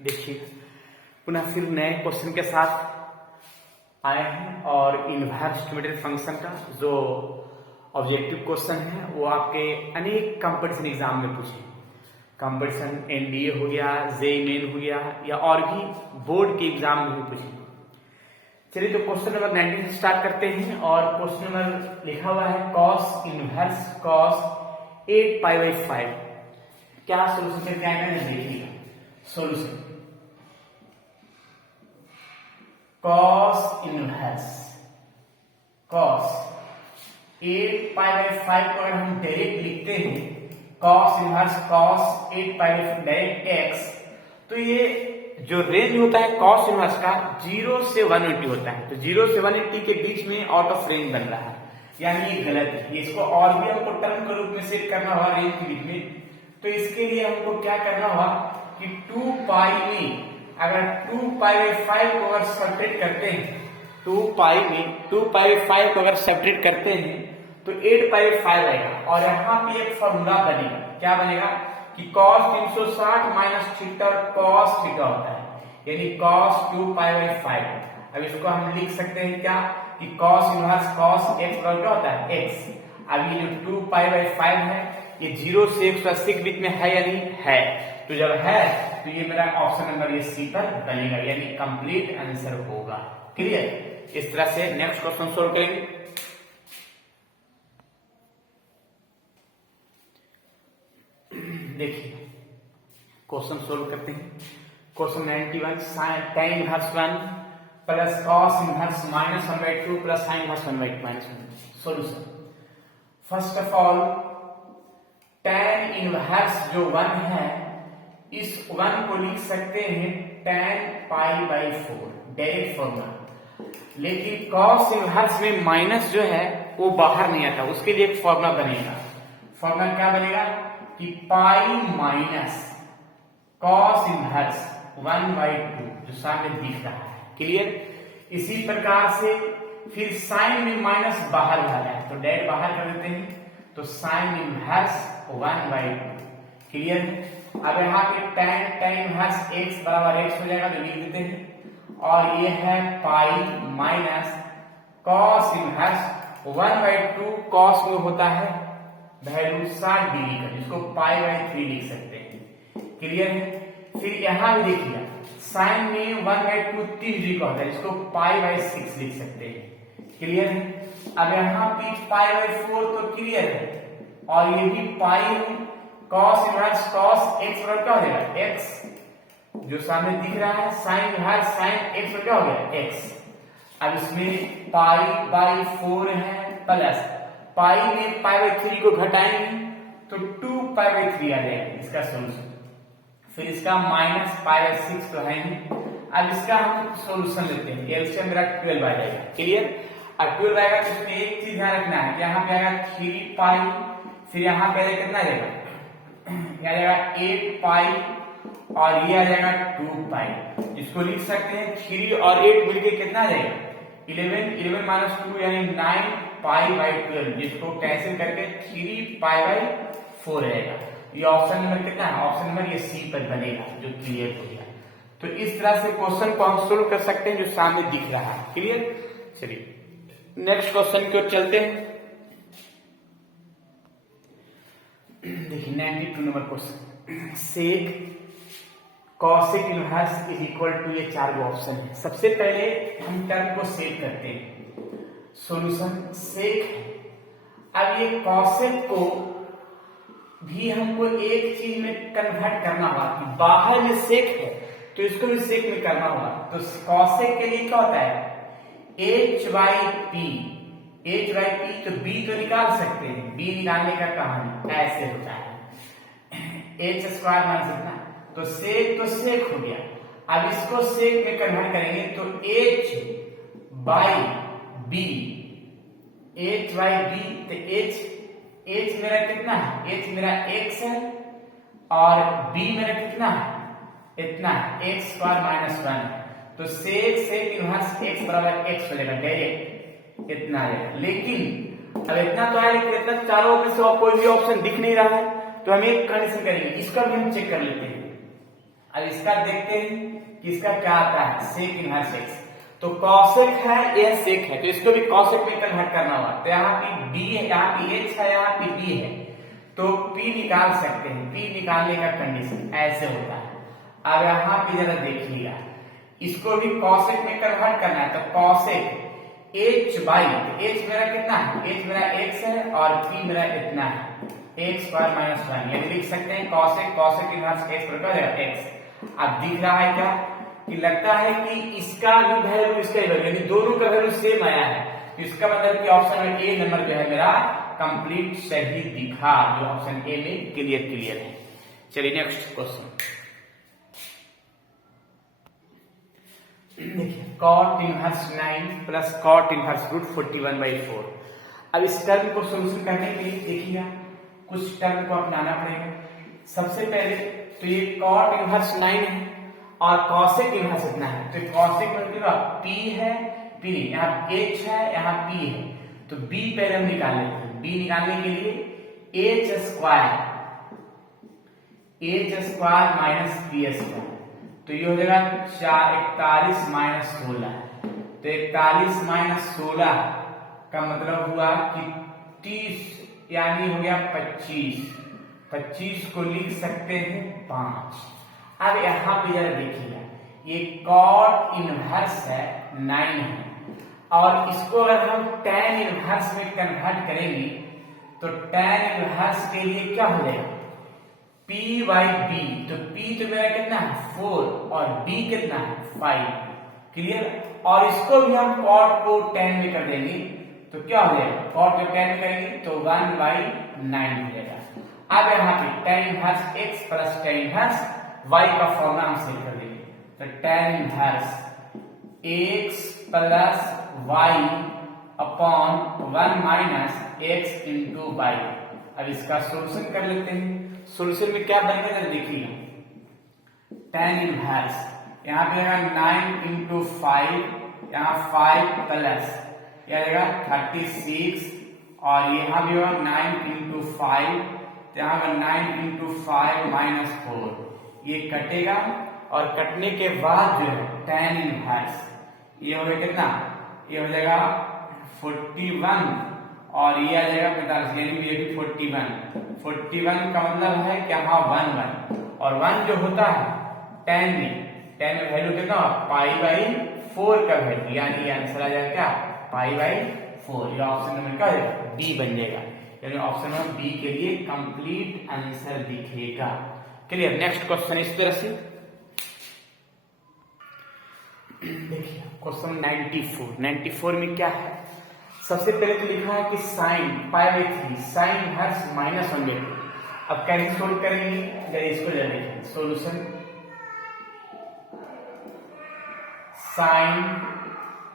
देखिए पुनः फिर नए क्वेश्चन के साथ आए हैं और इनवर्स ट्रिमेटिव फंक्शन का जो ऑब्जेक्टिव क्वेश्चन है वो आपके अनेक कंपटीशन एग्जाम में पूछे। कंपटीशन एनडीए हो गया, जेईई मेन हो गया या और भी बोर्ड के एग्जाम में भी पूछे। चलिए तो क्वेश्चन नंबर 19 से स्टार्ट करते हैं और क्वेश्चन नंबर लिखा हुआ है कॉस इनवर्स कॉस 8π/5। क्या सोल्यूशन करके आएगा देखिएगा। सोल्यूशन कॉस इनवर्स कॉस 8π/5 को अगर हम डायरेक्ट लिखते हैं cos inverse cos 8π/5 direct x, तो ये जो रेंज होता है कॉस इनवर्स का 0 से 180 होता है। तो 0 से 180 के बीच में आउट ऑफ रेंज बन रहा है, यानी ये गलत है। इसको और भी हमको टर्म के रूप में सेट करना होगा रेंज के बीच में। तो इसके लिए हमको क्या करना होगा कि 2π में अगर 2π/5 को अगर सब्ट्रैक्ट करते हैं 2π को अगर सब्ट्रैक्ट करते हैं तो 8π/5 आएगा। और यहाँ पे एक फॉर्मूला बनेगा। क्या बनेगा कि cos 360 minus theta cos theta होता है, यानी cos 2π/5। अब इसको हम लिख सकते हैं क्या कि cos इनवर्स cos x क्या होता है x। अब ये जो 2π/5 है ये 0 से 180 के बीच में है या नहीं है। तो जब है तो ये मेरा ऑप्शन नंबर ये सी पर बनेगा, यानी कंप्लीट आंसर होगा। क्लियर। इस तरह से नेक्स्ट क्वेश्चन सोल्व करेंगे। देखिए क्वेश्चन सोल्व करते हैं। Question 91 sin tan inverse 1 plus cos inverse -1/2 plus sin inverse 1/2 solution. First of all tan inverse जो 1 है इस 1 को लिख सकते हैं tan π/4 डायरेक्ट फॉर्मूला। लेकिन cos इनवर्स में माइनस जो है वो बाहर नहीं आता, उसके लिए एक फॉर्मूला बनेगा। फॉर्मूला क्या बनेगा कि पाई माइनस cos इनवर्स 1/2 जो सामने दिख रहा है। क्लियर। इसी प्रकार से फिर साइन में माइनस बाहर आ रहा है तो डायरेक्ट बाहर कर देते हैं, तो साइन इनवर्स 1/2। क्लियर। अब यहाँ पे tan इनवर्स x बराबर x हो जाएगा तो लिख देते हैं। और ये है pi minus cos inverse 1/2 cos में होता है वैल्यू 60 डिग्री का, जिसको π/3 लिख सकते हैं। क्लियर है। फिर यहां भी देखिए साइन में 1/2 30 डिग्री का होता है, जिसको π/6 लिख सकते हैं। क्लियर है। अब यहाँ पे π/4 तो क्लियर है और ये भी पाई है। cos इनवर्स cos x बराबर क्या हो जाएगा x, जो सामने दिख रहा है साइन इनवर्स sin x बराबर क्या हो गया x। अब इसमें π/4 है प्लस पाई में π/3 को घटाएंगे तो 2π/3 आ जाएगा इसका सॉल्यूशन। फिर इसका माइनस π/6 तो है ही। अब इसका हम सॉल्यूशन लेते हैं। एलसीएम मेरा 12 आ जाएगा। क्लियर। अब 12 आएगा तो इसमें एक चीज ध्यान रखना है, यहाँ पे आएगा 3π, फिर यहाँ पे आएगा कितना आ जाएगा, आ जाएगा 8π और ये आ जाएगा 2π। इसको लिख सकते हैं 3 और 8 मिलके कितना आ जाएगा 11 माइनस 2 यानी 9π/12, जिसको कैंसिल करके 3π/4 रहेगा। ये ऑप्शन नंबर कितना है, ऑप्शन नंबर ये सी पर बनेगा, जो क्लियर हो गया। तो इस तरह से क्वेश्चन को हम सोल्व कर सकते हैं जो सामने दिख रहा है। क्लियर। चलिए नेक्स्ट क्वेश्चन की ओर चलते हैं। देखिए 92 number question. Sec cosec inverse is equal to, ये 4 ऑप्शन है। सबसे पहले हम टर्म को सेक करते हैं। सॉल्यूशन सेक है। अब ये कॉसेक को भी हमको एक चीज में कन्वर्ट करना होगा कि बाहर में सेक है तो इसको भी सेक में करना होगा। तो कॉसेक के लिए क्या होता है h/p, तो b तो निकाल सकते हैं, b निकालने का कहानी ऐसे होता है h² मान सकता, तो सेक हो गया। अब इसको सेक में कन्वर्ट करेंगे तो h/b तो h मेरा कितना है, h मेरा x है और b मेरा कितना है इतना है x² - 1। तो सेक इनवर्स x बराबर x हो जाएगा डायरेक्ट इतना है। लेकिन अब इतना तो है, लेकिन इतना चारों में से कोई भी ऑप्शन दिख नहीं रहा है, तो हम एक कंडीशन करेंगे, इसका भी हम चेक कर लेते हैं। अब इसका देखते हैं कि इसका क्या आता है, सेक इनवर्स एक्स। तो कॉसेक है, यह सेक है, तो इसको भी कॉसेक में कन्वर्ट करना होगा। तो यहाँ पे बी है, यहाँ पे एच है, यहाँ पे बी है, तो पी निकाल सकते हैं। पी निकालने का कंडीशन ऐसे होता है। अब यहाँ पे जरा देखिएगा, इसको भी कॉसेक में कन्वर्ट करना है। तो कॉसेक एच बाई, एच मेरा कितना है, एच मेरा एक्स है और पी मेरा इतना है, एक्स स्क्वायर माइनस 1। यानी लिख सकते हैं कॉसेक, कॉसेक इनवर्स एक्स बराबर एक्स। अब दिख रहा है क्या कि लगता है कि इसका भी वैल्यू इसका ही वैल्यू, यानी दोनों का वैल्यू सेम आया है। तो इसका मतलब कि ऑप्शन में ए नंबर जो है मेरा कंप्लीट सही दिखा, जो ऑप्शन ए में क्लियर है। चलिए नेक्स्ट क्वेश्चन देखिए, cot inverse 9 plus cot inverse root 41/4। अब इस टर्म को सोल्यूशन करने के लिए देखिएगा कुछ टर्म को अपनाना पड़ेगा। सबसे पहले तो ये cot इनवर्स 9 है और cosec इनवर्स इतना है, तो cosec मतलब p है, p यहाँ h है, यहाँ p है, तो b पहले हम निकाल लेते हैं। b निकालने के लिए h square minus p square, तो ये हो जाएगा 41 माइनस 16। तो 41 माइनस 16 का मतलब हुआ कि 30, यानी हो गया 25। 25 को लिख सकते हैं 5। अब यहां पे जरा देखिएगा, ये cot इनवर्स है 9 है, और इसको अगर हम tan इनवर्स में कन्वर्ट करेंगे तो tan इनवर्स के लिए क्या हो जाएगा, p बाई b। तो p तो मेरा कितना है 4 और b कितना है 5। क्लियर। और इसको भी हम cot को tan में कर देंगे तो क्या हो जाएगा, cot को tan में करेंगे तो 1/9 हो जाएगा। अब यहाँ पे tan inverse x plus tan inverse y का फॉर्मूला हम सेट कर देंगे। तो tan inverse x plus y upon 1 minus x into y। अब इसका सोल्यूशन कर लेते हैं। सोल्यूशन में क्या बनेगा जरा देखिए, tan इनवर्स यहाँ पे आएगा 9 इंटू 5, यहाँ 5 प्लस यह आएगा 36, और यहाँ भी होगा 9 इंटू 5, यहाँ 9 इंटू 5 माइनस 4। ये कटेगा और कटने के बाद जो है tan इनवर्स ये हो गया कितना, ये हो जाएगा 41 और ये आ जाएगा 45, यानी ये भी 41 का मतलब है कि हाँ 1 और 1 जो होता है tan में वैल्यू कितना π/4 का वैल्यू, यानी ये आंसर आ जाएगा क्या π/4। ये ऑप्शन नंबर क्या जाएगा, डी बन जाएगा। यानी ऑप्शन नंबर बी के लिए कंप्लीट आंसर दिखेगा। क्लियर। नेक्स्ट क्वेश्चन इस तरह से देखिए, क्वेश्चन 94 में क्या है, सबसे पहले तो लिखा है कि साइन π/3 साइन इनवर्स -1/2। अब कैसे सोल्व करेंगे, जरा इसको जरा देखिए। सोल्यूशन साइन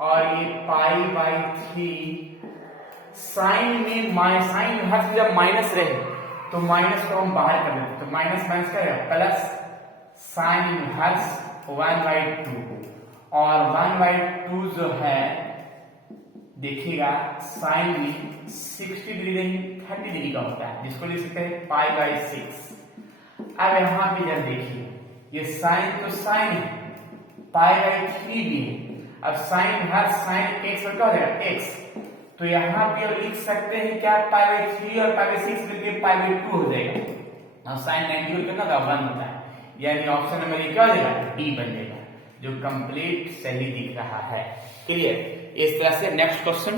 और ये π/3, साइन में साइन इनवर्स जब माइनस रहे तो माइनस को हम बाहर कर देते, तो माइनस माइनस क्या है प्लस साइन इनवर्स 1/2, और 1/2 जो है देखिएगा साइन में 60 डिग्री नहीं 30 डिग्री का होता है, जिसको लिख सकते हैं π/6। अब यहाँ पे जब देखिए, ये साइन तो साइन है, π/3 भी है। अब साइन हर साइन x और क्या हो जाएगा x, तो यहाँ पे लिख सकते हैं क्या π/3 और π/6 मिलकर π/2 हो जाएगा, और साइन 90 कितना था 1 होता है, यानी ऑप्शन नंबर क्या हो जाएगा, डी बन जाएगा, जो कंप्लीट सही दिख रहा है। क्लियर। इस तरह से नेक्स्ट क्वेश्चन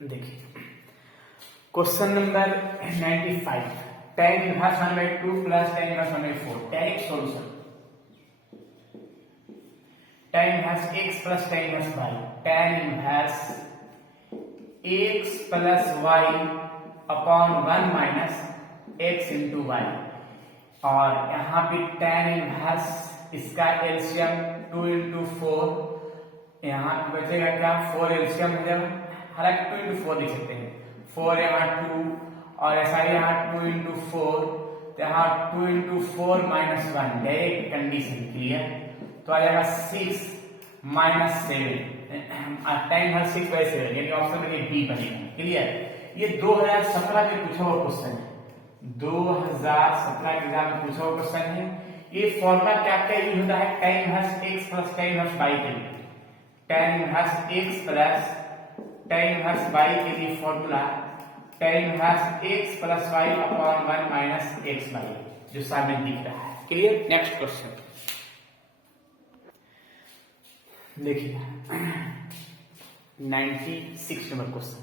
देखिए, question number 95, tan inverse 1/2 plus tan inverse 1/4। Direct solution, tan inverse x plus tan inverse y, tan inverse x plus y upon 1 minus x into y, और यहाँ पे tan इनवर्स इसका LCM 2 into 4, यहाँ पे बचेगा क्या 4 LCM हो जाएगा, हालांकि 2 इंटू 4 लिख सकते हैं, 4 यहाँ 2 और ऐसा ही यहाँ 2 इंटू 4, तो यहाँ 2 into 4 minus 1, direct condition. Clear. तो आ जाएगा 6 माइनस 7, tan इनवर्स 6/7, यानी ऑप्शन में बी बनेगा। क्लियर। ये 2017 में पूछा हुआ क्वेश्चन है, 2017 के एग्जाम में पूछा हुआ क्वेश्चन है। ये फॉर्मूला क्या क्या यूज होता है tan inverse x plus tan inverse y के लिए। tan inverse x plus tan inverse y के लिए formula tan inverse x plus y upon 1 minus x y, जो सामने दिख रहा है। क्लियर। नेक्स्ट क्वेश्चन देखिए 96 number question,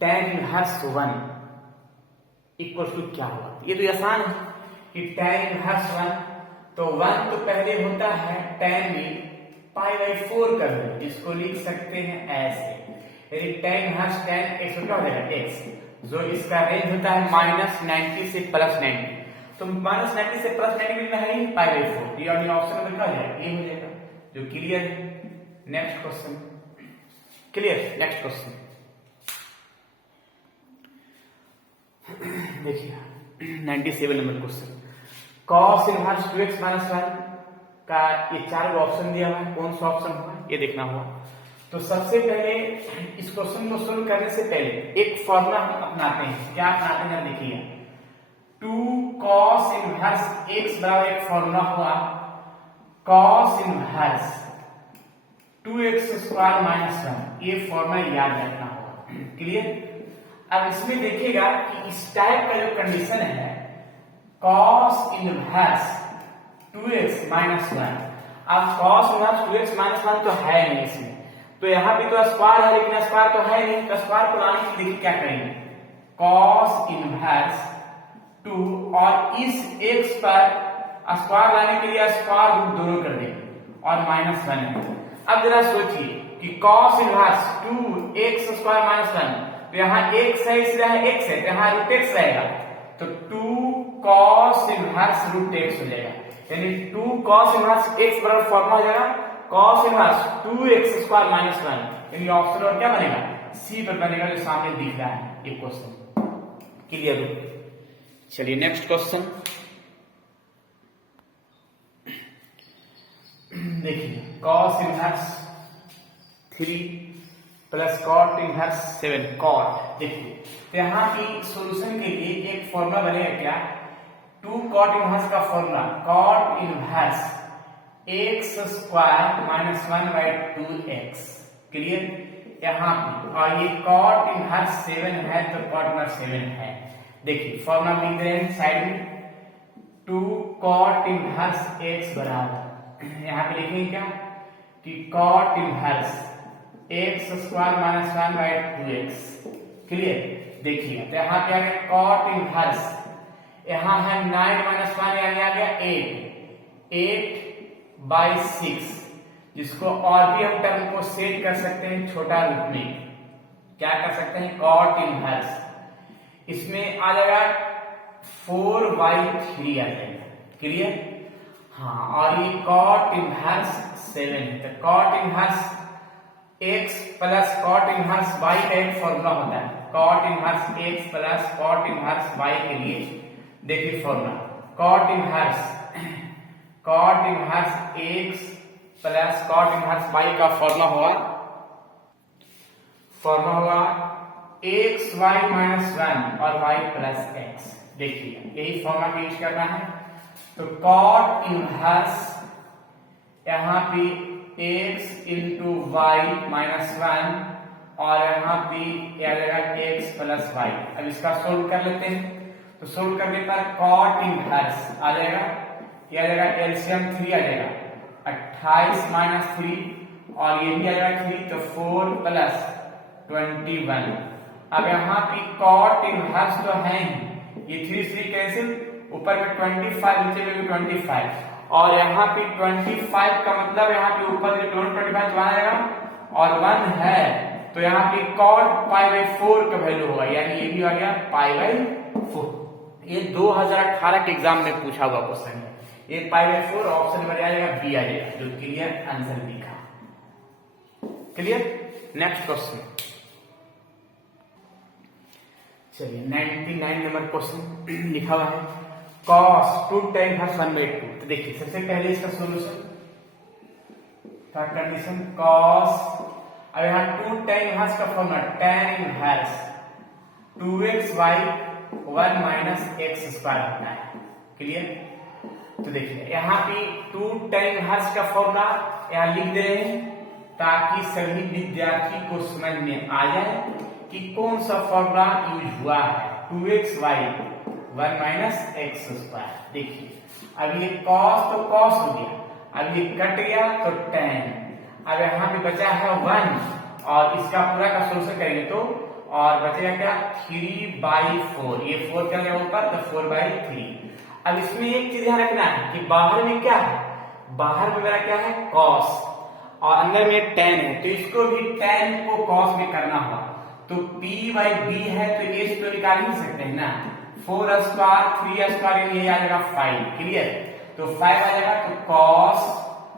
tan inverse 1 equal to क्या होगा। ये तो आसान है कि tan इनवर्स 1, तो 1 तो पहले होता है tan में पाई बाई 4 कर दो, जिसको लिख सकते हैं ऐसे, यदि tan इनवर्स tan x क्या हो जाएगा x, जो इसका रेंज होता है -90 से +90, तो -90 से +90 में है ही पाई बाई 4, ये और ऑप्शन नंबर क्या हो जाएगा ये हो जाएगा, जो क्लियर है। Next question clear. Next question देखिए 97 number question, cos inverse 2x minus 1 का ये 4 ऑप्शन दिया हुआ है, कौन सा ऑप्शन होगा ये देखना होगा। तो सबसे पहले इस क्वेश्चन को सोल्व करने से पहले एक फॉर्मूला हम अपनाते हैं। क्या अपनाते हैं देखिए, 2 cos इनवर्स x बराबर एक फॉर्मूला हुआ cos inverse 2x square minus 1, ये फॉर्मूला याद रखना होगा। क्लियर। अब इसमें देखिएगा कि इस टाइप का जो कंडीशन है cos इनवर्स 2x माइनस 1, अब cos इनवर्स 2x माइनस 1 तो है नहीं इसमें, तो यहाँ भी तो स्क्वायर है लेकिन स्क्वायर तो है नहीं, तो स्क्वायर को लाने के लिए देखिए क्या करेंगे, cos इनवर्स 2 और इस x पर स्क्वायर लाने के लिए स्क्वायर रूट दोनों कर देंगे और माइनस 1 है। अब जरा सोचिए कि cos inverse 2x square minus 1, तो यहाँ x है इसलिए यहाँ x है, तो यहाँ रूट x रहेगा, तो 2 cos इनवर्स रूट x हो जाएगा, यानी 2 cos इनवर्स x बराबर फॉर्मूला हो जाएगा cos inverse 2x square minus 1, यानी ऑप्शन और क्या बनेगा सी पर बनेगा, जो सामने दिख रहा है ये क्वेश्चन। क्लियर। चलिए नेक्स्ट क्वेश्चन देखिए, cos inverse 3 plus cot inverse 7 cot। देखिए तो यहाँ की सॉल्यूशन के लिए एक फॉर्मूला बनेगा क्या, 2 cot इनवर्स का formula cot inverse x square minus 1 by 2x। Clear. यहाँ पे और ये cot इनवर्स 7 है तो cot इनवर्स 7 है। देखिए फॉर्मूला लिख रहे हैं साइड में, 2 cot इनवर्स x बराबर, यहाँ पे लिखेंगे क्या कि cot inverse x square minus 1 by 2x। Clear. देखिए तो यहाँ पे आ गया cot इनवर्स, यहाँ है 9 माइनस 1 यानी आ गया 8 बाई 6, जिसको और भी हम टर्म को सेट कर सकते हैं छोटा रूप में। क्या कर सकते हैं, cot इनवर्स इसमें आ जाएगा 4/3 आ जाएगा। क्लियर। हाँ, और ये cot इनवर्स 7 है, तो cot inverse x plus cot inverse y का एक फॉर्मूला होता है, cot inverse x plus cot inverse y के लिए देखिए formula cot inverse x plus cot inverse y का फॉर्मूला होगा x y माइनस 1 और y प्लस x। देखिए यही फॉर्मूला यूज करना है, तो cot इनवर्स यहाँ पे x इंटू वाई माइनस 1 और यहाँ पे आ जाएगा x प्लस वाई। अब इसका सोल्व कर लेते हैं, तो सोल्व करने पर cot इनवर्स आ जाएगा, ये आ जाएगा एलसीएम 3 आ जाएगा 28 माइनस 3 और ये भी आ जाएगा 3, तो 4 प्लस 21। अब यहाँ पे cot इनवर्स तो है ही, ये 3 कैंसिल, ऊपर में 25 नीचे में भी 25 और यहाँ पे 25 का मतलब यहाँ पे ऊपर में दोनों 25 तो आएगा और 1 है, तो यहाँ पे cot π/4 का वैल्यू होगा, यानी ये भी आ गया π/4। ये 2018 के एग्जाम में पूछा हुआ क्वेश्चन है, ये π/4 ऑप्शन नंबर आएगा बी आ जाएगा, जो क्लियर आंसर दिखा। क्लियर। नेक्स्ट क्वेश्चन चलिए 99 नंबर क्वेश्चन लिखा हुआ है cos 2 tan इनवर्स 1/2। तो देखिए सबसे पहले इसका सॉल्यूशन था कंडीशन cos, अब यहाँ 2 tan इनवर्स का formula tan inverse 2xy 1 minus x square होता है। क्लियर? तो देखिए यहाँ पे 2 tan इनवर्स का फॉर्मूला यहाँ लिख दे रहे हैं ताकि सभी विद्यार्थी को समझ में आ जाए कि कौन सा फॉर्मूला यूज हुआ है। 2xy 1 minus x square. देखिए अब ये cos तो cos हो गया, अब ये कट गया तो tan, अब यहाँ पे बचा है 1 और इसका पूरा का सोल्यूशन करेंगे तो और बचेगा क्या 3/4, ये 4 का जगह ऊपर तो 4/3। अब इसमें एक चीज ध्यान रखना है कि बाहर में क्या है, बाहर में मेरा क्या है cos और अंदर में tan है, तो इसको भी tan को cos में करना होगा। तो p/b है तो ये तो निकाल ही सकते हैं ना, 4 स्क्वायर 3 स्क्वायर ये आ जाएगा 5। क्लियर? तो 5 आ जाएगा तो cos,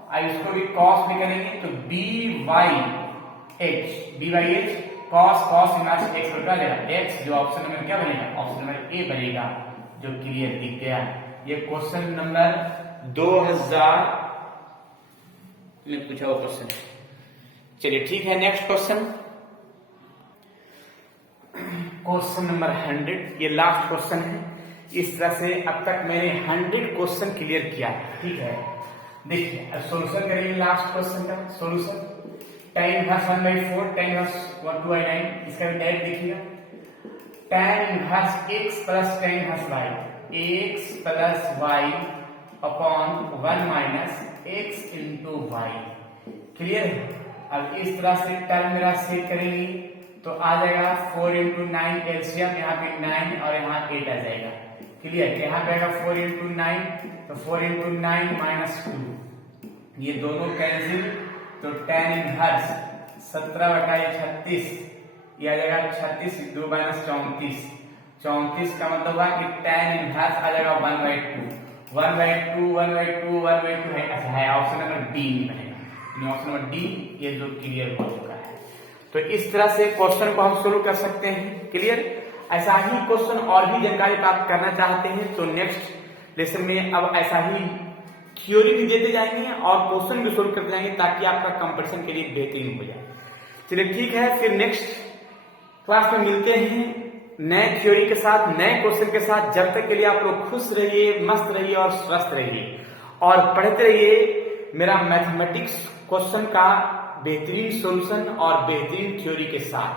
अब इसको भी cos में करेंगे तो b/h cos इनवर्स x बटा जाएगा x, जो ऑप्शन नंबर क्या बनेगा, ऑप्शन नंबर ए बनेगा, जो क्लियर दिख गया। ये क्वेश्चन नंबर 2000 में पूछा हुआ क्वेश्चन। चलिए ठीक है, नेक्स्ट क्वेश्चन, क्वेश्चन नंबर 100, ये लास्ट क्वेश्चन है। इस तरह से अब तक मैंने 100 क्वेश्चन क्लियर किया। ठीक है, देखिए अब सॉल्यूशन करेंगे लास्ट क्वेश्चन का solution. tan inverse 1/4 tan inverse 1/9, इसका भी डायरेक्ट देखिएगा। tan inverse x plus tan inverse y, x plus y upon 1 minus x into y। Clear है? अब इस तरह से टर्म मेरा सेट करेंगे तो आ जाएगा 4 इंटू 9 एलसीएम, यहाँ पे 9 और यहाँ 8 आ जाएगा। क्लियर? यहाँ पे आएगा 4 इंटू 9 तो 4 इंटू 9 माइनस 2, ये दोनों कैंसिल तो tan इनवर्स 17/36 ये आ जाएगा 36, 2 माइनस 34, 34 का मतलब हुआ कि tan इनवर्स आ जाएगा 1/2 है ऑप्शन नंबर डी में है, ऑप्शन नंबर डी ये जो क्लियर हो चुका है। तो इस तरह से क्वेश्चन को हम शुरू कर सकते हैं। क्लियर? ऐसा ही क्वेश्चन और भी जानकारी प्राप्त करना चाहते हैं तो नेक्स्ट लेसन में अब ऐसा ही थ्योरी भी देते जाएंगे और क्वेश्चन भी सोल्व करते जाएंगे ताकि आपका कंपटीशन के लिए बेहतरीन हो जाए। चलिए ठीक है, फिर नेक्स्ट क्लास में मिलते हैं नए थ्योरी के साथ, नए क्वेश्चन के साथ। जब तक के लिए आप लोग खुश रहिए, मस्त रहिए और स्वस्थ रहिए और पढ़ते रहिए मेरा मैथमेटिक्स क्वेश्चन का बेहतरीन सॉल्यूशन और बेहतरीन थ्योरी के साथ।